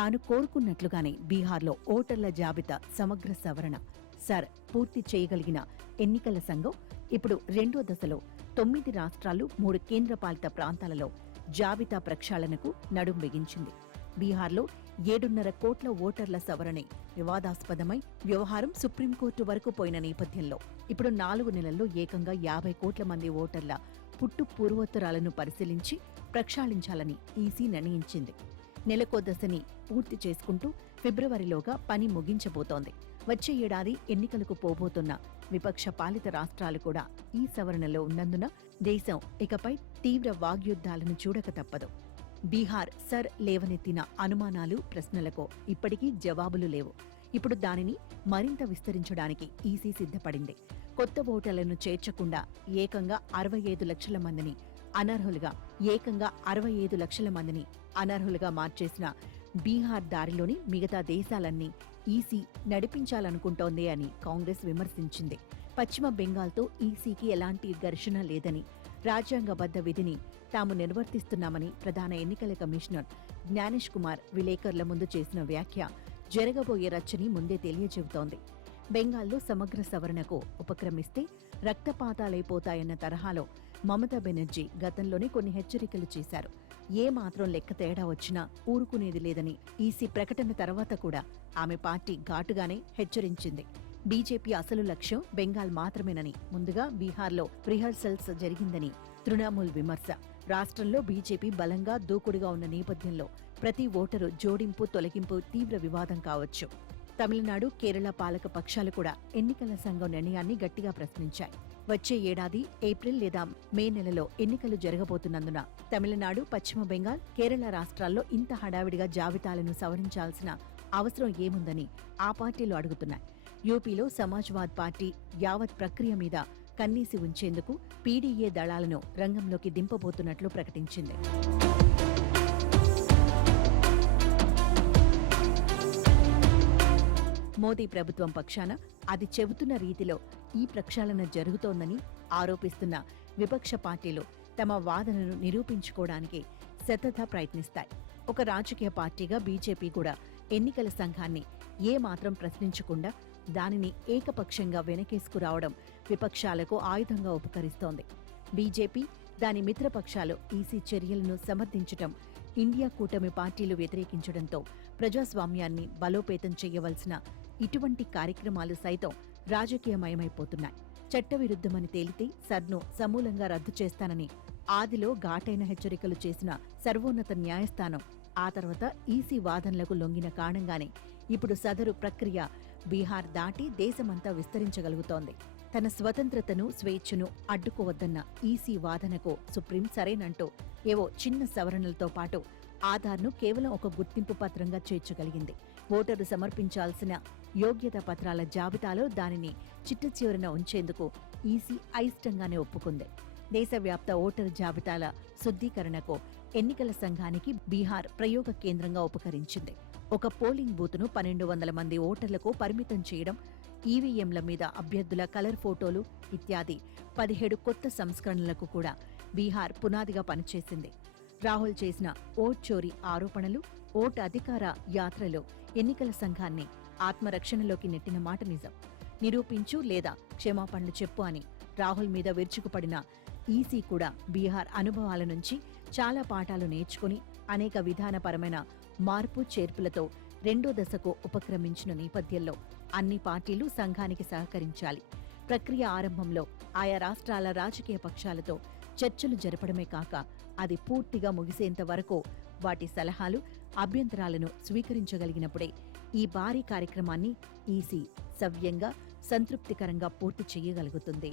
తాను కోరుకున్నట్లుగానే బీహార్లో ఓటర్ల జాబితా సమగ్ర సవరణ పూర్తి చేయగలిగిన ఎన్నికల సంఘం ఇప్పుడు రెండో దశలో 9 రాష్ట్రాలు 3 కేంద్రపాలిత ప్రాంతాలలో జాబితా ప్రక్షాళనకు నడుం బిగించింది. బీహార్లో 7.5 కోట్ల ఓటర్ల సవరణే వివాదాస్పదమై వ్యవహారం సుప్రీంకోర్టు వరకు పోయిన నేపథ్యంలో ఇప్పుడు 4 నెలల్లో ఏకంగా 50 కోట్ల మంది ఓటర్ల పుట్టు పూర్వోత్తరాలను పరిశీలించి ప్రక్షాళించాలని ఈసీ నిర్ణయించింది. నెలకో దశని పూర్తి చేసుకుంటూ ఫిబ్రవరిలోగా పని ముగించబోతోంది. వచ్చే ఏడాది ఎన్నికలకు పోబోతున్న విపక్ష పాలిత రాష్ట్రాలు కూడా ఈ సవరణలో ఉన్నందున దేశం ఇకపై తీవ్ర వాగ్యుద్ధాలను చూడక తప్పదు. బీహార్ లేవనెత్తిన అనుమానాలు, ప్రశ్నలకు ఇప్పటికీ జవాబులు లేవు. ఇప్పుడు దానిని మరింత విస్తరించడానికి ఈసీ సిద్ధపడింది. కొత్త ఓటర్లను చేర్చకుండా ఏకంగా 65 లక్షల మందిని అనర్హులుగా మార్చేసిన బీహార్ దారిలోని మిగతా దేశాలన్నీ ఈసీ నడిపించాలనుకుంటోంది అని కాంగ్రెస్ విమర్శించింది. పశ్చిమ బెంగాల్తో ఈసీకి ఎలాంటి ఘర్షణ లేదని, రాజ్యాంగబద్ధ విధిని తాము నిర్వర్తిస్తున్నామని ప్రధాన ఎన్నికల కమిషనర్ జ్ఞానేష్ కుమార్ విలేకరుల ముందు చేసిన వ్యాఖ్య జరగబోయే రచ్చని ముందే తెలియజెబుతోంది. బెంగాల్లో సమగ్ర సవరణకు ఉపక్రమిస్తే రక్తపాతాలైపోతాయన్న తరహాలో మమతా బెనర్జీ గతంలోనే కొన్ని హెచ్చరికలు చేశారు. ఏ మాత్రం లెక్క తేడా వచ్చినా ఊరుకునేది లేదని ఈసీ ప్రకటన తర్వాత కూడా ఆమె పార్టీ ఘాటుగానే హెచ్చరించింది. బీజేపీ అసలు లక్ష్యం బెంగాల్ మాత్రమేనని, ముందుగా బీహార్లో రిహర్సల్స్ జరిగిందని తృణమూల్ విమర్శ. రాష్ట్రంలో బీజేపీ బలంగా దూకుడుగా ఉన్న నేపథ్యంలో ప్రతి ఓటరు జోడింపు, తొలగింపు తీవ్ర వివాదం కావచ్చు. తమిళనాడు, కేరళ పాలక పక్షాలు కూడా ఎన్నికల సంఘం నిర్ణయాన్ని గట్టిగా ప్రశ్నించాయి. వచ్చే ఏడాది ఏప్రిల్ లేదా మే నెలలో ఎన్నికలు జరగబోతున్నందున తమిళనాడు, పశ్చిమ బెంగాల్, కేరళ రాష్ట్రాల్లో ఇంత హడావిడిగా జాబితాలను సవరించాల్సిన అవసరం ఏముందని ఆ పార్టీలు అడుగుతున్నాయి. యూపీలో సమాజ్వాద్ పార్టీ యావత్ ప్రక్రియ మీద కన్నీసి ఉంచేందుకు పీడీఏ దళాలను రంగంలోకి దింపబోతున్నట్లు ప్రకటించింది. మోదీ ప్రభుత్వం పక్షాన అది చెబుతున్న రీతిలో ఈ ప్రక్షాళన జరుగుతోందని ఆరోపిస్తున్న విపక్ష పార్టీలు తమ వాదనను నిరూపించుకోవడానికి శతథా ప్రయత్నిస్తాయి. ఒక రాజకీయ పార్టీగా బీజేపీ కూడా ఎన్నికల సంఘాన్ని ఏమాత్రం ప్రశ్నించకుండా దానిని ఏకపక్షంగా వెనకేసుకురావడం విపక్షాలకు ఆయుధంగా ఉపకరిస్తోంది. బీజేపీ, దాని మిత్రపక్షాలు ఈసీ చర్యలను సమర్థించటం, ఇండియా కూటమి పార్టీలు వ్యతిరేకించడంతో ప్రజాస్వామ్యాన్ని బలోపేతం చేయవలసిన ఇటువంటి కార్యక్రమాలు సైతం రాజకీయమయమైపోతున్నాయి. చట్టవిరుద్ధమని తేలితే సర్ను సమూలంగా రద్దు చేస్తానని ఆదిలో ఘాటైన హెచ్చరికలు చేసిన సర్వోన్నత న్యాయస్థానం ఆ తర్వాత ఈసీ వాదనలకు లొంగిన కారణంగానే ఇప్పుడు సదరు ప్రక్రియ బీహార్ దాటి దేశమంతా విస్తరించగలుగుతోంది. తన స్వతంత్రతను, స్వేచ్ఛను అడ్డుకోవద్దన్న ఈసీ వాదనకు సుప్రీం సరేనంటూ ఏవో చిన్న సవరణలతో పాటు ఆధార్ను కేవలం ఒక గుర్తింపు పత్రంగా చేర్చగలిగింది. ఓటరు సమర్పించాల్సిన యోగ్యతా పత్రాల జాబితాలో దానిని చిట్టచివరన ఉంచేందుకు ఈసీ అయిష్టంగానే ఒప్పుకుంది. దేశవ్యాప్త ఓటరు జాబితాల శుద్ధీకరణకు ఎన్నికల సంఘానికి బీహార్ ప్రయోగ కేంద్రంగా ఉపకరించింది. ఒక పోలింగ్ బూత్ను 1200 మంది ఓటర్లకు పరిమితం చేయడం, ఈవీఎంల మీద అభ్యర్థుల కలర్ ఫోటోలు ఇత్యాది 17 కొత్త సంస్కరణలకు కూడా బీహార్ పునాదిగా పనిచేసింది. రాహుల్ చేసిన ఓట్ చోరీ ఆరోపణలు, ఓటు అధికార యాత్రలో ఎన్నికల సంఘాన్ని ఆత్మరక్షణలోకి నెట్టిన మాట నిజం. నిరూపించు లేదా క్షమాపణలు చెప్పు అని రాహుల్ మీద విరుచుకుపడిన ఈసీ కూడా బీహార్ అనుభవాల నుంచి చాలా పాఠాలు నేర్చుకుని అనేక విధానపరమైన మార్పు చేర్పులతో రెండో దశకు ఉపక్రమించిన నేపథ్యంలో అన్ని పార్టీలు సంఘానికి సహకరించాలి. ప్రక్రియ ఆరంభంలో ఆయా రాష్ట్రాల రాజకీయ పక్షాలతో చర్చలు జరపడమే కాక అది పూర్తిగా ముగిసేంత వరకు వాటి సలహాలు, అభ్యంతరాలను స్వీకరించగలిగినప్పుడే ఈ భారీ కార్యక్రమాన్ని ఈసీ సవ్యంగా, సంతృప్తికరంగా పూర్తి చేయగలుగుతుంది.